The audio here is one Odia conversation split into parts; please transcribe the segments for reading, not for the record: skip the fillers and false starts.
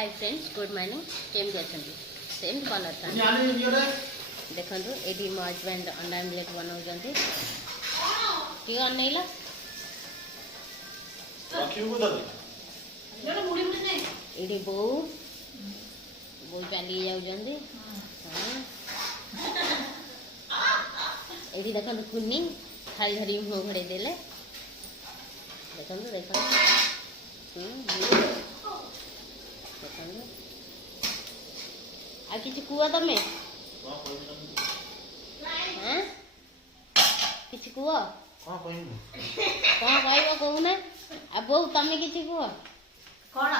हाय फ्रेंड्स गुड मॉर्निंग केमती अच्छा सेम भल था देखो ये मो हजबैंड अंडा आमलेट बनाऊँ कि अनैला ये बोऊ बोऊ चली जाऊँगी ये देखो कुनी थाली धरी मुँह घोड़े देले देखो देखो आ किसी कुआ तमें किसी कुआ कौन कहब कहूना आ बहु तमें किसी कुआ कौन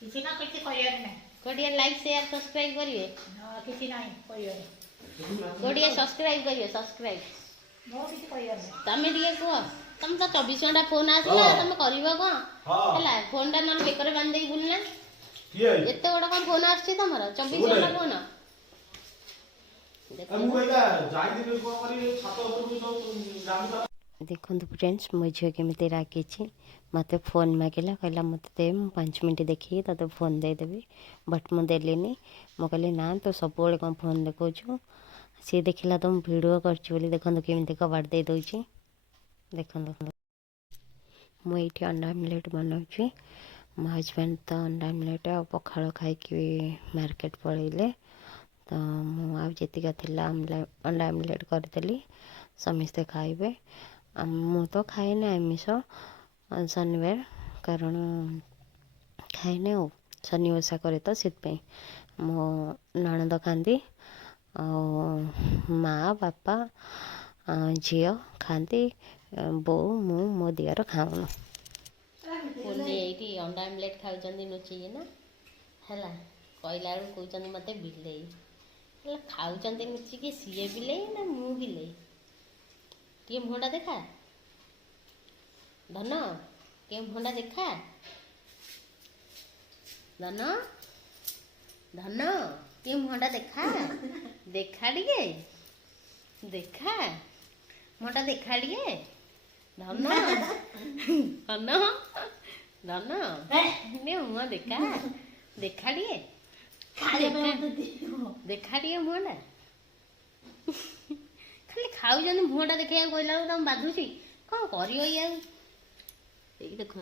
किसी ना किसी करियर नहीं गोटे लाइक शेयर सब्सक्राइब करिए किसी नहीं करियर गोटे सब्सक्राइब करिए सब्सक्राइब मो किसी करियर नहीं तमें दिए कुआ तुम तो 24 घंटा फोन आसला तुम करबो कोन हला फोन टा नन बेकर बांध दे बुलना एते बड़ कोन फोन आछी तमरा 24 घंटा फोन देखो फ्रेंड्स मो झील केमी रागी मत फोन मांगला कहला मत दे 5 मिनट देखिए तो फोन देदेवी बट मुझे देली मु कहली ना तो सब कौन फोन देखो सी देखला तो वीडियो कर देखो केमी कबाड़ दे दूची देखो मुझे अंडा आमलेट बनाऊँ मो हजबैंड तो अंडा आमलेट आ पखाड़ खाई मार्केट पड़े तो मुझे अंडा आमलेट करदेली समस्ते खाइबे मु तो खाएनि आमिष शनिवार कारण खाएनि शनि ओषा करे तो से मो नणंद खाती माँ बापा झील खाती बो मु मो दियर खाऊनु ये अंडा आमलेट खाऊँ नुचिए ना है कहला कहते मत बिले खाऊँ नुचिकी सीए बिले ना मु बिले टे मुहटा देखा धन टे मुहटा देखा धन धन टे मुहटा देखा देखा टे देखा मुहटा देखा टे धन धन धन मुह देखा देखा टे देखा टे मुहटा खाली खाऊ मुहटा देखा कहला तुम बाधुची कौन कर देखु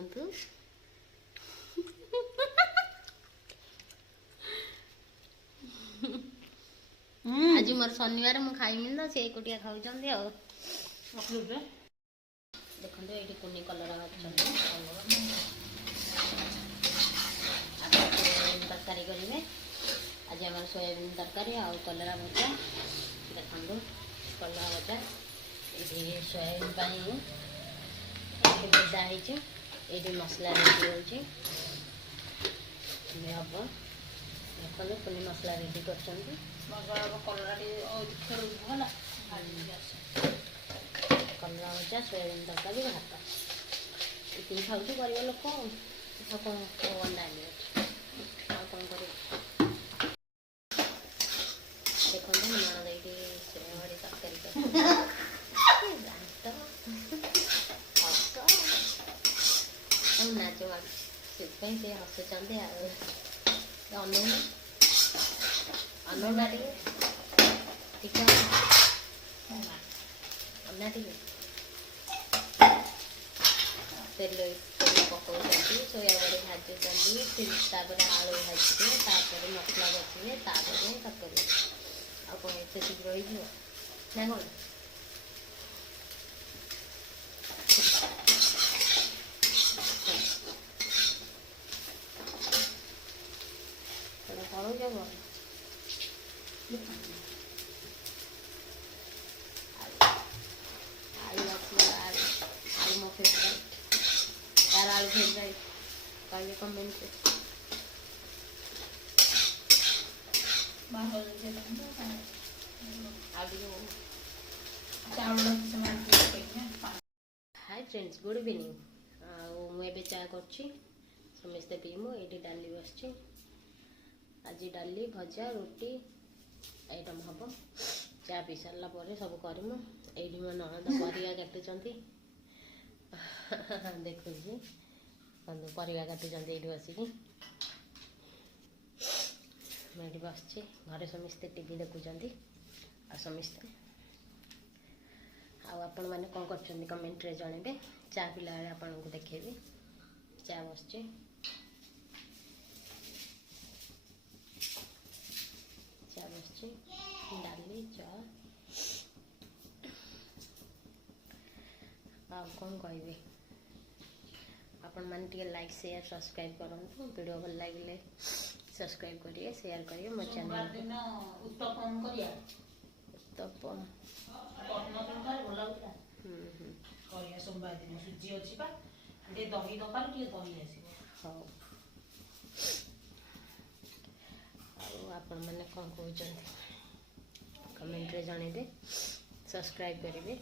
आज मोर शनिवार मुझे खाइमी तो सी एकुटिया खाऊँ देखो ये कुनी कलर तरकारी करेंगे आज आम सोयाबीन तरकारी आउ कलरा भजा देखो कलरा भजा ये सोयाबीन भजा हो मसला रेडी हम देखो पुनी मसला रेडी कर कलरा कलरा भजा सोयाबीन तरकारी भात ये खाऊ कर लोक कौन अंडा आमलेट आ कौन कर देखो नणद ये तरकारी नाच मार से हसुँच अनौना टीका अना टे तेल पकाऊँ सोयाबड़ी भाजुंट फिर आलू भाजते मसला बचिए तरकारी आ कौन एत शीघ्र हो ना कौन पड़ू जब आलू मो फेवरेट यार आलू फेवरेट कहिए comment hi friends good evening मुझे चा कर समस्ते पीमु ये डाली बस आज डाली भजा रोटी आइटम हम चा पी सारा सब करमु ये मो नणद परिया काटुंट देखुची ପରିବା କାଟୁଛନ୍ତି ଏଇଠି ବସିକି ମୁଁ ଏଠି ବସିଛି, ଘରେ ସମସ୍ତେ ଟିଭି ଦେଖୁଛନ୍ତି ଆଉ ସମସ୍ତେ। ଆଉ ଆପଣମାନେ କ'ଣ କରୁଛନ୍ତି କମେଣ୍ଟରେ ଜଣାଇବେ। ଚା ପିଲା ବେଳେ ଆପଣଙ୍କୁ ଦେଖେଇବି। ଚା ବସିଛି, ଚା ବସିଛି, ଡାଲି ଚା। ଆଉ କ'ଣ କହିବି, ଆପଣମାନେ ଟିକେ ଲାଇକ୍ ସେୟାର ସବସ୍କ୍ରାଇବ୍ କରନ୍ତୁ। ଭିଡ଼ିଓ ଭଲ ଲାଗିଲେ ସବସ୍କ୍ରାଇବ୍ କରିବେ, ସେୟାର କରିବେ। ମୋ ଚ୍ୟାନେଲ୍ ଉତ୍ତପମ କରିବା। ଉତ୍ତପମ ଭଲ ଲାଗୁଥିଲା କରିବା ସୋମବାର ଦିନ। ସୁଜି ଅଛି ବା, ଟିକେ ଦହି ଦରକାର, ଟିକେ ଦହି ଆସିବ। ହଉ। ଆଉ ଆପଣମାନେ କ'ଣ କହୁଛନ୍ତି କମେଣ୍ଟରେ ଜଣାଇବେ, ସବସ୍କ୍ରାଇବ୍ କରିବେ।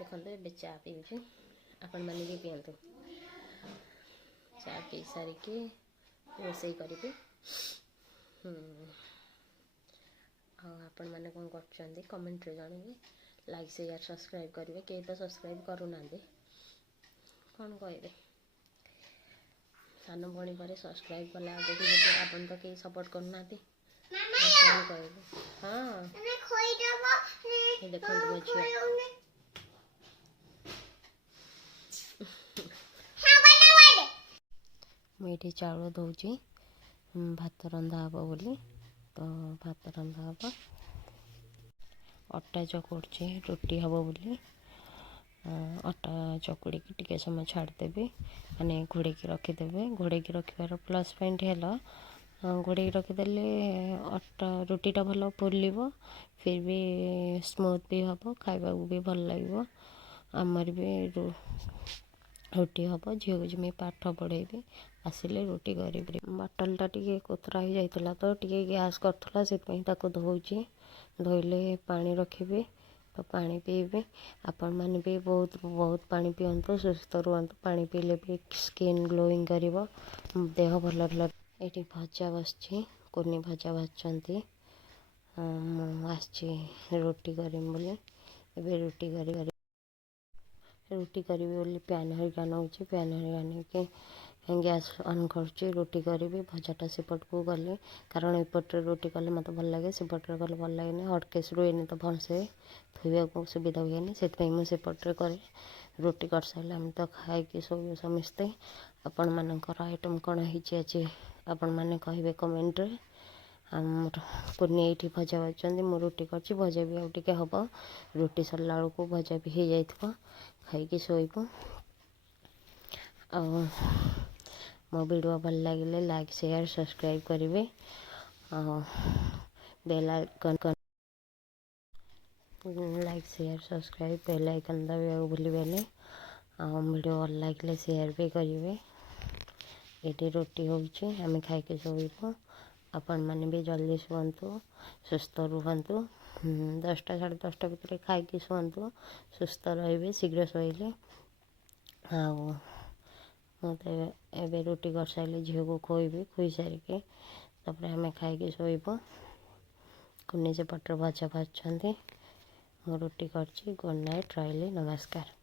ଦେଖନ୍ତୁ ଏବେ ଚା ପିଉଛି, ଆପଣମାନେ ବି ପିଅନ୍ତୁ। ଚା ପିଇ ସାରିକି ରୋଷେଇ କରିବି। ଆଉ ଆପଣମାନେ କ'ଣ କରୁଛନ୍ତି କମେଣ୍ଟରେ ଜଣାଇବେ। ଲାଇକ୍ ସେୟାର ସବସ୍କ୍ରାଇବ୍ କରିବେ। କେହି ତ ସବସ୍କ୍ରାଇବ୍ କରୁନାହାନ୍ତି, କ'ଣ କହିବେ। ସାନ ଭଉଣୀ ପରେ ସବସ୍କ୍ରାଇବ୍ କଲା ଆଗକୁ ଯଦି ଆପଣ ତ କେହି ସପୋର୍ଟ କରୁନାହାନ୍ତି, କ'ଣ କହିବେ। ହଁ ଦେଖନ୍ତୁ ମୋ ଝିଅ ମୁଁ ଏଇଠି ଚାଉଳ ଦେଉଛି, ଭାତ ରନ୍ଧା ହେବ ବୋଲି। ତ ଭାତ ରନ୍ଧା ହେବ, ଅଟା ଚକୁଡ଼ୁଛି ରୁଟି ହେବ ବୋଲି। ଅଟା ଚକୁଡ଼ିକି ଟିକେ ସମୟ ଛାଡ଼ିଦେବି, ମାନେ ଘୋଡ଼େଇକି ରଖିଦେବେ। ଘୋଡ଼େଇକି ରଖିବାର ପ୍ଲସ୍ ପଏଣ୍ଟ ହେଲା, ଘୋଡ଼େଇକି ରଖିଦେଲେ ଅଟା ରୁଟିଟା ଭଲ ଫୁଲିବ, ଫିର୍ ବି ସ୍ମୁଥ୍ ବି ହେବ, ଖାଇବାକୁ ବି ଭଲ ଲାଗିବ। ଆମର ବି ରୁଟି ହେବ, ଝିଅକୁ ଯିମି ପାଠ ପଢ଼େଇବି, ଆସିଲେ ରୁଟି କରିବି। ବଟଲଟା ଟିକେ କୋତରା ହେଇଯାଇଥିଲା ତ ଟିକେ ଗ୍ୟାସ୍ କରୁଥିଲା, ସେଥିପାଇଁ ତାକୁ ଧୋଉଛି। ଧୋଇଲେ ପାଣି ରଖିବି, ତ ପାଣି ପିଇବି। ଆପଣମାନେ ବି ବହୁତ ପାଣି ପିଅନ୍ତୁ, ସୁସ୍ଥ ରୁହନ୍ତୁ। ପାଣି ପିଇଲେ ବି ସ୍କିନ୍ ଗ୍ଲୋଇଂ କରିବ, ଦେହ ଭଲ ଭଲ। ଏଇଠି ଭଜା ବସିଛି, କୁନି ଭଜା ଭାଜୁଛନ୍ତି। ମୁଁ ଆସିଛି ରୁଟି କରିବି ବୋଲି। ଏବେ ରୁଟି କରିବି ବୋଲି ପ୍ୟାନ୍ ହରିକା ନେଉଛି, ପ୍ୟାନ୍ ହରିକା ନେଇକି ଗ୍ୟାସ୍ ଅନ୍ କରୁଛି। ରୁଟି କରିବି, ଭଜାଟା ସେପଟକୁ ଗଲେ, କାରଣ ଏପଟରେ ରୁଟି କଲେ ମୋତେ ଭଲ ଲାଗେ, ସେପଟରେ କଲେ ଭଲ ଲାଗେନି। ହଟ୍କେସ୍ ରୁହେନି ତ ଭଲସେ ଥୋଇବାକୁ ସୁବିଧା ହୁଏନି, ସେଥିପାଇଁ ମୁଁ ସେପଟରେ କରେ। ରୁଟି କରିସାରିଲେ ଆମେ ତ ଖାଇକି ଶୋଇବୁ ସମସ୍ତେ। ଆପଣମାନଙ୍କର ଆଇଟମ୍ କ'ଣ ହେଇଛି ଆଜି ଆପଣମାନେ କହିବେ କମେଣ୍ଟରେ। ଆମର କୁନି ଏଇଠି ଭଜା ଭାଜୁଛନ୍ତି, ମୁଁ ରୁଟି କରିଛି, ଭଜା ବି ଆଉ ଟିକେ ହେବ। ରୁଟି ସରିଲା ବେଳକୁ ଭଜା ବି ହେଇଯାଇଥିବ, ଖାଇକି ଶୋଇବୁ। ଆଉ ମୋ ଭିଡ଼ିଓ ଭଲ ଲାଗିଲେ ଲାଇକ୍ ସେୟାର ସବସ୍କ୍ରାଇବ୍ କରିବେ। ଆଉ bell icon like share subscribe bell icon ଦବାଇବାକୁ ଭୁଲିବେନି। ଆଉ ଭିଡ଼ିଓ ଭଲ ଲାଗିଲେ ସେୟାର ବି କରିବେ। ଏଠି ରୁଟି ହେଉଛି, ଆମେ ଖାଇକି ଶୋଇବୁ। ଆପଣମାନେ ବି ଜଲ୍ଦି ଶୁଅନ୍ତୁ, ସୁସ୍ଥ ରୁହନ୍ତୁ। 10ଟା ସାଢ଼େ 10ଟା ଭିତରେ ଖାଇକି ଶୁଅନ୍ତୁ, ସୁସ୍ଥ ରହିବେ ଶୀଘ୍ର ଶୋଇଲେ। ଆଉ ମୁଁ ତ ଏବେ ରୁଟି କରିସାରିଲେ ଝିଅକୁ ଖୋଇବି, ଖୋଇ ସାରିକି ତାପରେ ଆମେ ଖାଇକି ଶୋଇବୁ। କୁନି ସେପଟରେ ଭଜା ଭାଜୁଛନ୍ତି, ମୁଁ ରୁଟି କରିଛି। ଗୁଡ଼୍ ନାଇଟ୍, ରହିଲି, ନମସ୍କାର।